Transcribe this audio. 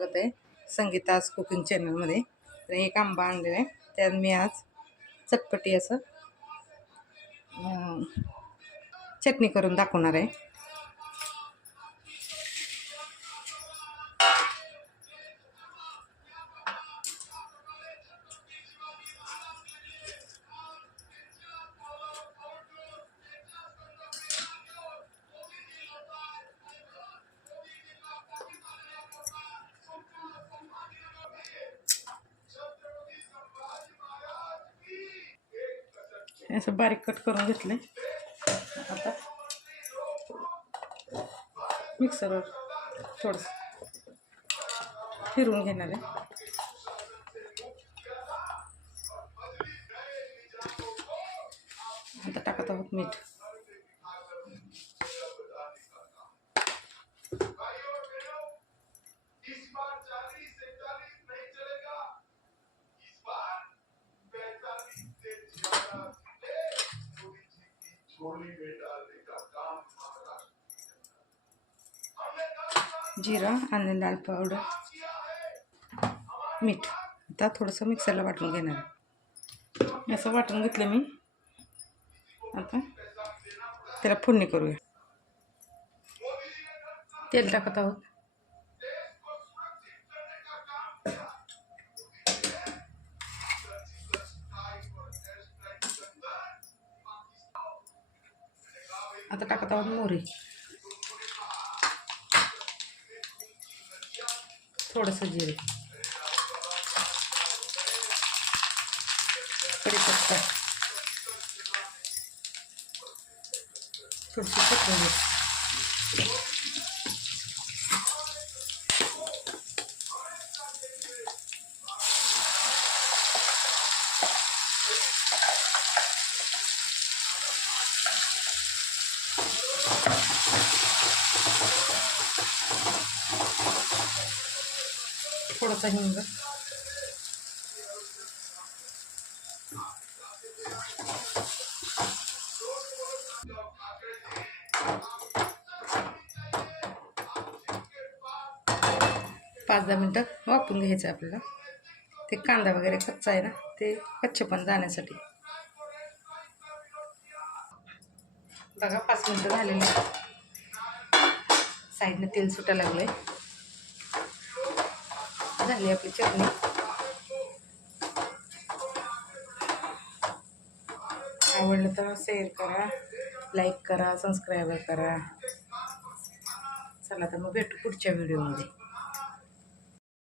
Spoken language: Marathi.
स्वागत आहे संगीताज कुकिंग चॅनलमध्ये. तर एक आंबा आणलेला आहे. त्यात मी आज चटपटी असं चटणी करून दाखवणार आहे. असं बारीक कट करून घेतलं आता मिक्सरवर थोडंसं फिरवून घेणार आहे. आता टाकत आहोत मीठ. जिरा आणि लाल पावडर मीठ. आता थोडंसं मिक्सरला वाटून घेणार असं वाटून घेतलं मी. आता त्याला फोडणी करूया. तेल टाकत आहोत. आता टाकत आहोत मोहरी थोडंसं जिरे कढीपत्ता थोडीशी कोथिंबीर थोडंसं हिंग पाच दहा मिनटं वापरून घ्यायचं आपल्याला. ते कांदा वगैरे कच्चा आहे ना ते कच्चे पण जाण्यासाठी. बघा पाच मिनटं झालेली साईडनं तेल सुटायला लागलंय. झाली आपली चटणी. आवडलं तर शेअर करा लाईक करा सबस्क्राईब करा. चला तर मग भेटू पुढच्या व्हिडिओमध्ये